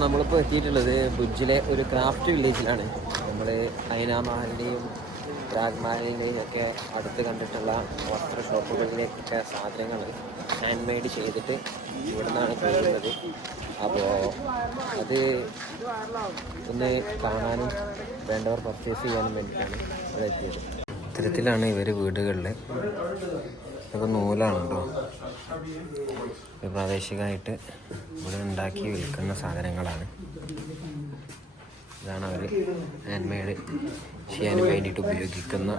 നമ്മളിപ്പോൾ എത്തിയിട്ടുള്ളത് ഭുജിലെ ഒരു ക്രാഫ്റ്റ് വില്ലേജിലാണ് നമ്മൾ അയനാമഹലിന്റെയും രാജ്മഹലിന്റെയും ഒക്കെ അടുത്ത് കണ്ടിട്ടുള്ള വസ്ത്ര ഷോപ്പുകളിലേക്കൊക്കെ സാധനങ്ങൾ ഹാൻഡ് മെയ്ഡ് ചെയ്തിട്ട് ഇവിടെ നിന്നാണ് അപ്പോൾ അത് ഒന്ന് കാണാനും വേണ്ടവർ പർച്ചേസ് ചെയ്യാനും വേണ്ടിയിട്ടാണ് ഇവിടെ എത്തിയത്. ഇത്തരത്തിലാണ് ഇവർ വീടുകളിൽ ഇതൊക്കെ നൂലാണ് പ്രാദേശികമായിട്ട് ഇവിടെ ഉണ്ടാക്കി വിൽക്കുന്ന സാധനങ്ങളാണ്. ഇതാണ് അവർ ഹാൻഡ്മെയ്ഡ് ചെയ്യാൻ വേണ്ടിയിട്ട് ഉപയോഗിക്കുന്ന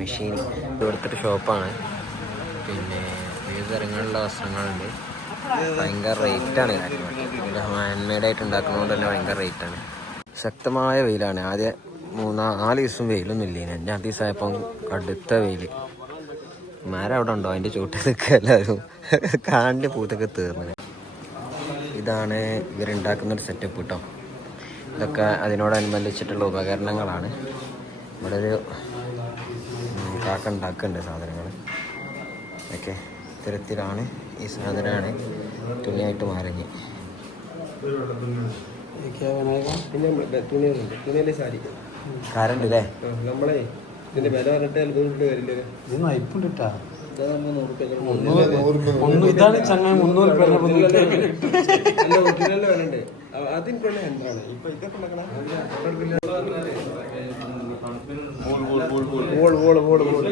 മെഷീൻ ഇവിടുത്തെ ഷോപ്പാണ് പിന്നെ വിവിധ തരങ്ങളിലുള്ള വസ്ത്രങ്ങളുണ്ട്. ഭയങ്കര റേറ്റാണ് കാര്യങ്ങൾ ഹാൻഡ്മെയ്ഡായിട്ട് ഹാൻഡ് മെയ്ഡായിട്ട് ഉണ്ടാക്കുന്നതുകൊണ്ട് തന്നെ ഭയങ്കര റേറ്റാണ് ശക്തമായ വെയിലാണ്. ആദ്യം മൂന്നാ നാല് ദിവസം വെയിലൊന്നും ഇല്ല അഞ്ചാം ദിവസമായപ്പം കടുത്ത വെയിൽ മരം അവിടെ ഉണ്ടോ? അതിന്റെ ചൂട്ടിൽ നിൽക്കുക എല്ലാവരും. കാണിന്റെ പൂത്തൊക്കെ തീർന്നത് ഇതാണ് ഇവരുണ്ടാക്കുന്ന ഒരു സെറ്റപ്പ് കേട്ടോ ഇതൊക്കെ അതിനോടനുബന്ധിച്ചിട്ടുള്ള ഉപകരണങ്ങളാണ്. ഇവിടെ ഒരു കാക്ക ഉണ്ടാക്കുന്നുണ്ട് സാധനങ്ങൾ. ഓക്കെ ഇത്തരത്തിലാണ്. ഈ സാധനമാണ് തുണിയായിട്ട് മാറങ്ങി തുണികളുണ്ട് തുണിയിലെ സാരി കറണ്ട് അല്ലേ നമ്മളെ ഇതിന്റെ വില പറഞ്ഞിട്ട് അത്ഭുതപ്പെട്ട് വരില്ലേ ഇത് നയിപ്പുണ്ടിട്ടാ മുന്നൂറ് ഒന്ന് ഇതാണ് ചങ്ങായി മുന്നൂറ് പേരെ അല്ല ഒറിജിനൽ വേണ്ടേ അതിനുള്ള യന്ത്രമാണ് ഇപ്പൊ ഇതൊക്കെ ഉണ്ടാക്കണ wall wall wall wall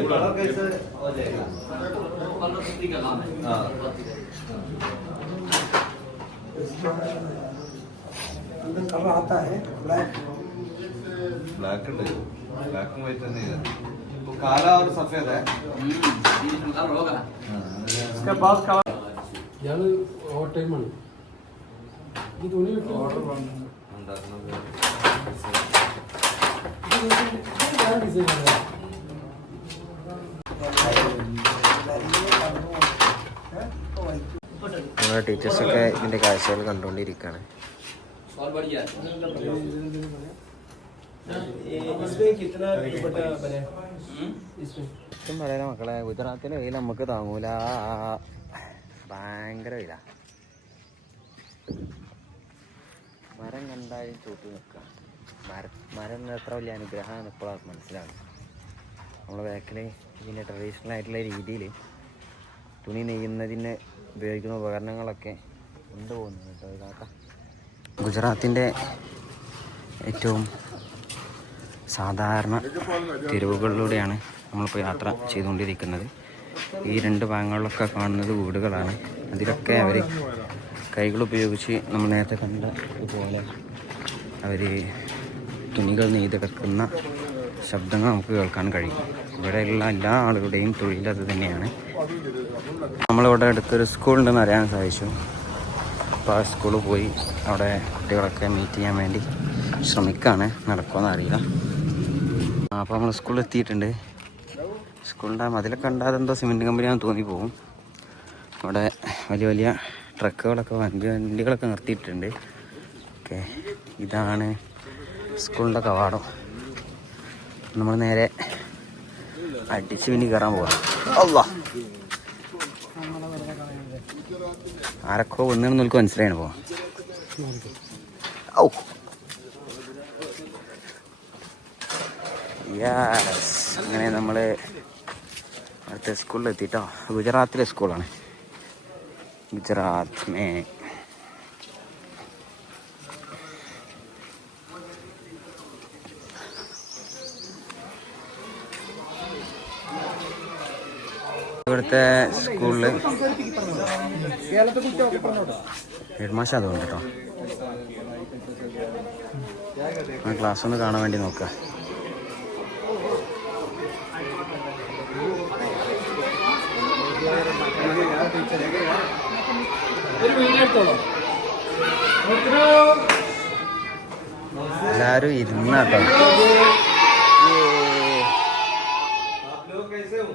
black black and white नहीं है तो काला और सफेद है इसके बाद का ഇയാള് ഓവർ ടൈമാണ് ഈ തുണി നമ്മുടെ ടീച്ചേഴ്സൊക്കെ ഇതിൻ്റെ കാഴ്ചകൾ കണ്ടുകൊണ്ടിരിക്കുകയാണ് സത്യം പറയാലോ മക്കളെ ഗുജറാത്തിലെ വെയിൽ നമുക്ക് താങ്ങൂല. ഭയങ്കര വെയില. മരം കണ്ടാലും ചൂട്ടി നിൽക്കുക. മര മരം എത്ര വലിയ അനുഗ്രഹമാണ് ഇപ്പോഴും മനസ്സിലാവും നമ്മളെ ബാക്കിൽ ഇതിന്റെ ട്രഡീഷണൽ ആയിട്ടുള്ള രീതിയിൽ തുണി നെയ്യുന്നതിന് ഉപയോഗിക്കുന്ന ഉപകരണങ്ങളൊക്കെ കൊണ്ടുപോകുന്നു കേട്ടോ ഇതാക്ക ഗുജറാത്തിന്റെ ഏറ്റവും സാധാരണ തെരുവുകളിലൂടെയാണ് നമ്മളിപ്പോൾ യാത്ര ചെയ്തുകൊണ്ടിരിക്കുന്നത്. ഈ രണ്ട് ഭാഗങ്ങളിലൊക്കെ കാണുന്നത് വീടുകളാണ്. അതിലൊക്കെ അവർ കൈകൾ ഉപയോഗിച്ച് നമ്മൾ നേരത്തെ കണ്ട ഇതുപോലെ അവർ തുണികൾ നെയ്തെടുക്കുന്ന ശബ്ദങ്ങൾ നമുക്ക് കേൾക്കാൻ കഴിയും. ഇവിടെയുള്ള എല്ലാ ആളുകളുടെയും തൊഴിൽ അത് തന്നെയാണ്. നമ്മളിവിടെ അടുത്തൊരു സ്കൂളുണ്ടെന്ന് അറിയാൻ സാധിച്ചു. അപ്പോൾ ആ സ്കൂളിൽ പോയി അവിടെ കുട്ടികളൊക്കെ മീറ്റ് ചെയ്യാൻ വേണ്ടി ശ്രമിക്കുകയാണ്. നടക്കുമെന്ന് അറിയില്ല. അപ്പോൾ നമ്മൾ സ്കൂളിൽ എത്തിയിട്ടുണ്ട്. സ്കൂളിന്റെ മതിലൊക്കെ കണ്ടാൽ എന്തോ സിമെന്റ് കമ്പനിയാണെന്ന് തോന്നി പോകും അവിടെ വലിയ വലിയ ട്രക്കുകളൊക്കെ വണ്ടി വണ്ടികളൊക്കെ നിർത്തിയിട്ടുണ്ട്. ഓക്കെ ഇതാണ് സ്കൂളിന്റെ കവാടം. നമ്മൾ നേരെ അടിച്ച് പിന്നെ കയറാൻ പോവാം. അല്ല ആരൊക്കെ വന്നു നമുക്ക് മനസ്സിലായാണ് പോ ഔ! യെസ് അങ്ങനെ നമ്മൾ അടുത്ത സ്കൂളിൽ ഗുജറാത്തിലെ സ്കൂളാണ് ഗുജറാത്ത് മേ ഇവിടുത്തെ സ്കൂളിൽ ഹെഡ് മാഷ് അതുകൊണ്ട് കേട്ടോ ക്ലാസ് ഒന്ന് കാണാൻ വേണ്ടി നോക്കുക എല്ലാരും ഇരുന്നാട്ടോ आप लोग कैसे हो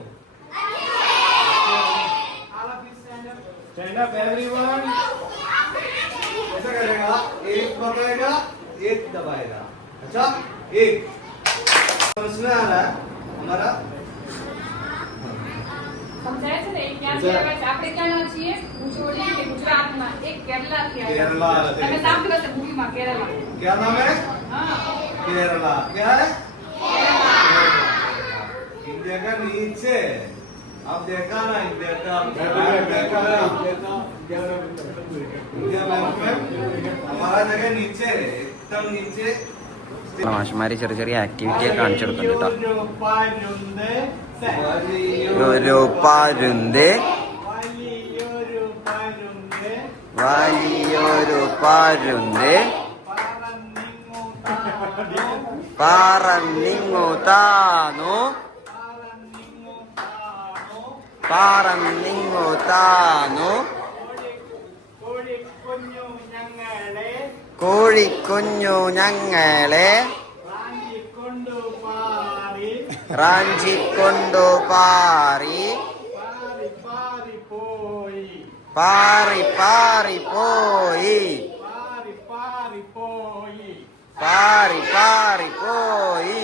स्टैंड अप एवरीवन ऐसा करेगा एक पकड़ेगा एक दबाएगा अच्छा एक समझ में आ रहा है हमारा સમજાય છે ને એ ક્યાં કહેવાય છે આપણે ક્યાં છીએ ભુજોડી કે ગુજરાતમાં એક કેરલાથી આવ્યા केरला છે. તમે સાંભળ્યું હશે મૂવીમાં કેરલા क्या नाम है હા केरला क्या है इंडिया का नीचे अब देखा ना इंडिया का मैप देखा ना इंडिया मैप में हमारा जगह नीचे है एकदम नीचे മാഷന്മാർ ചെറിയ ചെറിയ ആക്ടിവിറ്റി ഒക്കെ കാണിച്ചു കൊടുക്കുന്നുണ്ട് കേട്ടോ വലിയൊരു ഒരു പരുന്ത് വലിയൊരു പരുന്ത് വലിയൊരു പരുന്ത് പാറന്നിങ്ങു താനു പാറന്നിങ്ങു താനു കോഴിക്കുഞ്ഞു ഞങ്ങളെ റാഞ്ചിക്കൊണ്ടു പാറി പാറി പോയി പാറി പാറി പോയി. പാറി പാറി പോയി. Pari, pari, പോയി.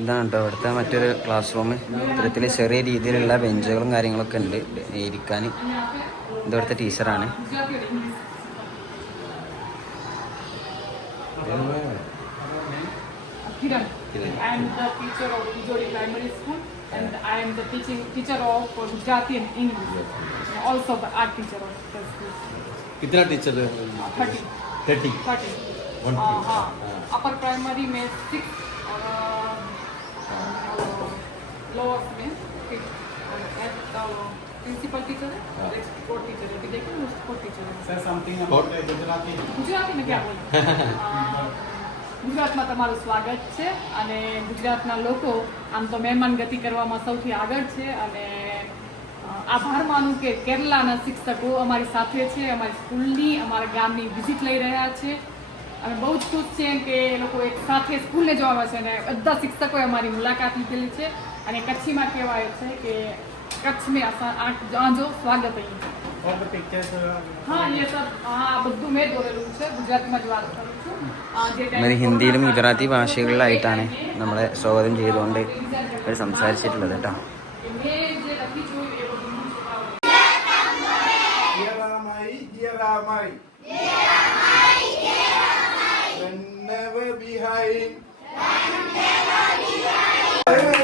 ഇതാണ് കേട്ടോ ഇവിടുത്തെ മറ്റൊരു ക്ലാസ് റൂം ഇത്തരത്തിൽ ചെറിയ രീതിയിലുള്ള ബെഞ്ചുകളും കാര്യങ്ങളൊക്കെ ഉണ്ട്. ഇരിക്കാൻ ഇതവിടുത്തെ ടീച്ചറാണ് teacher of Pijori Primary School and I am the teaching teacher of Gujarati and English. And also the art teacher of the school. कितना टीचर है थर्टी थर्टी थर्टी हाँ अपर प्राइमरी में सिक्स और लोअर में six और principal teacher है next four teacher है कि देखिए नेक्स्ट फोर टीचर है sir something about Gujarati Gujarati में क्या बोलते हैं ગુજરાતમાં તમારું સ્વાગત છે અને ગુજરાતના લોકો આમ તો મહેમાન ગતિ કરવામાં સૌથી આગળ છે અને આભાર માનું કે કેરલાના શિક્ષકો અમારી સાથે છે, અમારી સ્કૂલની, અમારા ગામની વિઝિટ લઈ રહ્યા છે. અમે બહુ જ ખુશ છીએ કે એ લોકો એક સાથે સ્કૂલે જવા છે અને બધા શિક્ષકોએ અમારી મુલાકાત લીધેલી છે. અને કચ્છીમાં કહેવાય છે કે કચ્છ મેં આજો સ્વાગત અહીં. ഇങ്ങനെ ഹിന്ദിയിലും ഗുജറാത്തി ഭാഷകളിലായിട്ടാണ് നമ്മളെ സ്വാഗതം ചെയ്തുകൊണ്ട് അവർ സംസാരിച്ചിട്ടുള്ളത് കേട്ടോ Run behind. Behind.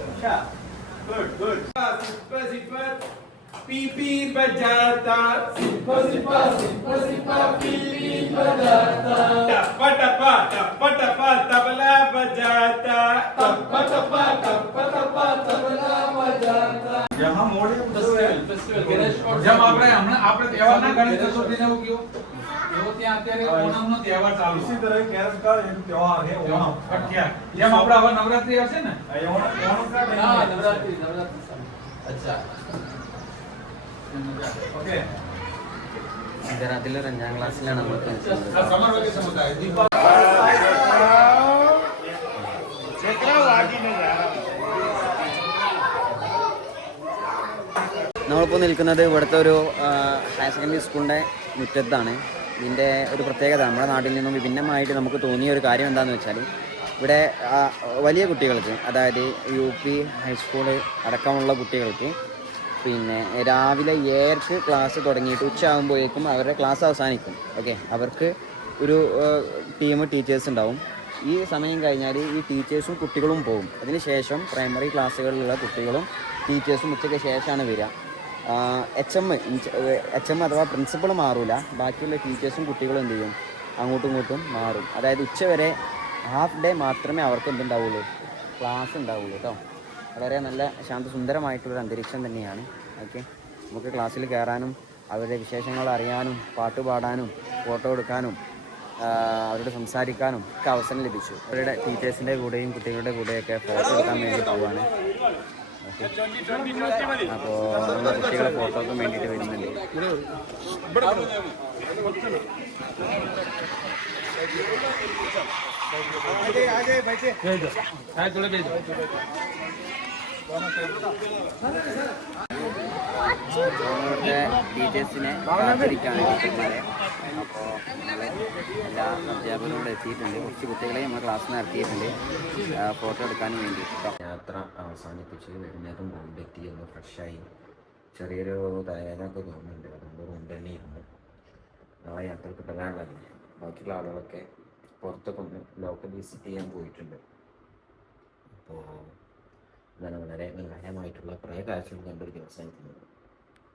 Good, good. Sipper सिपर पीपी बजाता सिपर सिपर सिपर सिपर पीपी बजाता टप्पा टप्पा टप्पा टप्पा तबला बजाता टप्पा टप्पा टप्पा टप्पा तबला बजाता यहाँ मोड़े જેમ આપણે હમણાં આપણે તહેવારના ગણેશ ચતુર્થીને એવું કયું એવો ત્યાં અત્યારે ઓણમનો તહેવાર ચાલુ इसी છે. तरह केरल का एक त्योहार है ओणम કઠિયા. જેમ આપણે હવે નવરાત્રી હશે ને ये ओणम ओणम का टाइम हाँ, है। नवरात्रि, नवरात्रि समय. અચ્છા ઓકે ഗുജറാത്തിലെ ഒരു അഞ്ചാം ക്ലാസ്സിലാണ് നമ്മൾ આ સમર વેકેશન હોતા है દીપા നമ്മളിപ്പോൾ നിൽക്കുന്നത് ഇവിടുത്തെ ഒരു ആ, ഹയർ സെക്കൻഡറി സ്കൂളിൻ്റെ മുറ്റത്താണ് ഇതിന്റെ ഒരു പ്രത്യേകത. നമ്മുടെ നാട്ടിൽ നിന്നും വിഭിന്നമായിട്ട് നമുക്ക് തോന്നിയ ഒരു കാര്യം എന്താണെന്ന് വെച്ചാൽ ഇവിടെ വലിയ കുട്ടികൾക്ക് അതായത് യു പി ഹൈസ്കൂൾ അടക്കമുള്ള കുട്ടികൾക്ക് പിന്നെ രാവിലെ ഏർക്ക് ക്ലാസ് തുടങ്ങിയിട്ട് ഉച്ചയാകുമ്പോഴേക്കും അവരുടെ ക്ലാസ് അവസാനിക്കും. ഓക്കെ? അവർക്ക് ഒരു ടീം ടീച്ചേഴ്സ് ഉണ്ടാവും. ഈ സമയം കഴിഞ്ഞാൽ ഈ ടീച്ചേഴ്സും കുട്ടികളും പോകും അതിനുശേഷം പ്രൈമറി ക്ലാസ്സുകളിലുള്ള കുട്ടികളും ടീച്ചേഴ്സും ഉച്ചയ്ക്ക് ശേഷമാണ് വരിക. എച്ച് എം എച്ച് എം അഥവാ പ്രിൻസിപ്പൾ മാറൂല. ബാക്കിയുള്ള ടീച്ചേഴ്സും കുട്ടികളും എന്ത് ചെയ്യും? അങ്ങോട്ടും ഇങ്ങോട്ടും മാറും. അതായത് ഉച്ചവരെ ഹാഫ് ഡേ മാത്രമേ അവർക്ക് എന്തുണ്ടാവുള്ളൂ ക്ലാസ് ഉണ്ടാവുള്ളൂ കേട്ടോ വളരെ നല്ല ശാന്തസുന്ദരമായിട്ടുള്ളൊരു അന്തരീക്ഷം തന്നെയാണ്. ഓക്കെ നമുക്ക് ക്ലാസ്സിൽ കയറാനും അവരുടെ വിശേഷങ്ങൾ അറിയാനും പാട്ട് പാടാനും ഫോട്ടോ എടുക്കാനും അവരോട് സംസാരിക്കാനും ഒക്കെ അവസരം ലഭിച്ചു. അവരുടെ ടീച്ചേഴ്സിന്റെ കൂടെയും കുട്ടികളുടെ കൂടെയൊക്കെ ഫോട്ടോ എടുക്കാൻ വേണ്ടി പോവാണ്. അപ്പോൾ നമ്മുടെ കുട്ടികളെ ഫോട്ടോക്കും വേണ്ടിയിട്ട് വരുന്നുണ്ട് നമ്മളുടെ ടീച്ചേഴ്സിനെ കാത്തിരിക്കുകയാണ് ടീച്ചർമാരെ അപ്പോൾ എല്ലാ അധ്യാപകരും ഇവിടെ എത്തിയിട്ടുണ്ട്. കുറച്ച് കുട്ടികളെ നമ്മൾ ക്ലാസ് നടത്തിയിട്ടുണ്ട്. ഫോട്ടോ എടുക്കാൻ വേണ്ടി യാത്ര അവസാനിപ്പിച്ച് വൈകുന്നേരം കൊണ്ടെത്തി ഒന്ന് ഫ്രഷായി ചെറിയൊരു തലവേദനയൊക്കെ തോന്നുന്നുണ്ട്. അതുകൊണ്ട് കൊണ്ട് തന്നെ ഇരുന്നു നാളെ യാത്രയ്ക്ക് തുടങ്ങാനുള്ളതല്ലേ ബാക്കിയുള്ള ആളുകളൊക്കെ പുറത്തൊക്കെ ഒന്ന് ലോക്കൽ വിസിറ്റ് ചെയ്യാൻ പോയിട്ടുണ്ട്. അപ്പോൾ ഇതാണ് വളരെ മനോഹരമായിട്ടുള്ള കുറേ കാഴ്ചകൾ കണ്ടൊരു ദിവസമായിട്ടുള്ളത്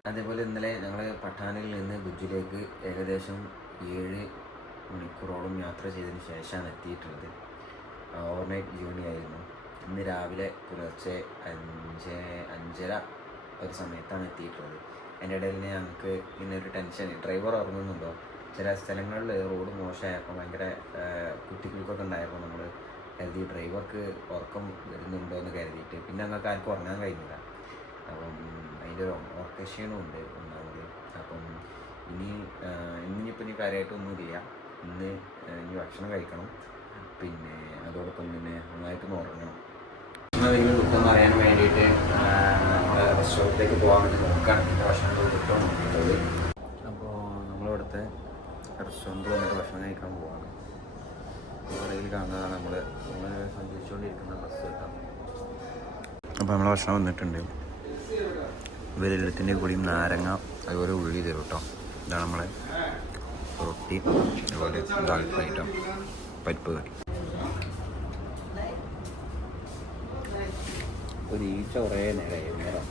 അതേപോലെ ഇന്നലെ ഞങ്ങൾ പട്ടാനിൽ നിന്ന് ഭുജിലേക്ക് ഏകദേശം ഏഴ് മണിക്കൂറോളം യാത്ര ചെയ്തതിന് ശേഷമാണ് എത്തിയിട്ടുള്ളത്. ഓവർനൈറ്റ് ജേണി ആയിരുന്നു. ഇന്ന് രാവിലെ പുലർച്ചെ അഞ്ച് അഞ്ചര ഒരു സമയത്താണ് എത്തിയിട്ടുള്ളത്. അതിന്റെ ഇടയിൽ ഞങ്ങൾക്ക് ഇന്നൊരു ടെൻഷൻ ഡ്രൈവർ ഉറങ്ങുന്നുണ്ടോ? ചില സ്ഥലങ്ങളിൽ റോഡ് മോശമായപ്പോൾ ഭയങ്കര കുത്തിക്കുളിക്കൊക്കെ ഉണ്ടായപ്പോൾ നമ്മൾ കരുതി ഡ്രൈവർക്ക് ഉറക്കം വരുന്നുണ്ടോ എന്ന് കരുതിയിട്ട് പിന്നെ ഞങ്ങൾക്ക് ആർക്കും ഉറങ്ങാൻ കഴിഞ്ഞില്ല. അപ്പം അതിന്റെ ഓർക്കേഷനും ഉണ്ട് ഒന്നാമത്. അപ്പം ഇനി ഇന്നിപ്പോൾ ഇനി കാര്യമായിട്ടൊന്നുമില്ല. ഇന്ന് ഇനി ഭക്ഷണം കഴിക്കണം. പിന്നെ അതോടൊപ്പം തന്നെ നന്നായിട്ട് ഉറങ്ങണം. വലിയ ദുഃഖം അറിയാൻ വേണ്ടിയിട്ട് റെസ്റ്റോറന്റിലേക്ക് പോകാൻ വേണ്ടി നോക്കുകയാണ് പിന്നെ ഭക്ഷണം നോക്കിയിട്ടുള്ളത് അപ്പോൾ നമ്മളിവിടുത്തെ റെസ്റ്റോറന്റിൽ വന്നിട്ട് ഭക്ഷണം കഴിക്കാൻ പോവാണ്. കടയിൽ കാണുന്നതാണ് നമ്മൾ സഞ്ചരിച്ചുകൊണ്ടിരിക്കുന്ന ബസ് കേട്ടോ. അപ്പോൾ നമ്മളെ ഭക്ഷണം വന്നിട്ടുണ്ട്. ഇവരെല്ലാത്തിന്റെ കൂടി നാരങ്ങ അതുപോലെ ഉള്ളി തരും കേട്ടോ ഇതാണ് നമ്മളെ റൊട്ടി അതുപോലെ ദാൽ പരിപ്പ് കറി. ഒരു ഈച്ച കുറേ നേരം